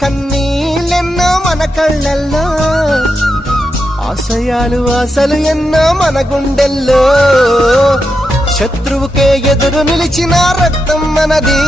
కన్నీళ్ళెన్నో మన కళ్ళల్లో, ఆశయాలు ఆశలు ఎన్నో మన గుండెల్లో. శత్రువుకే ఎదురు నిలిచిన రక్తం మనది,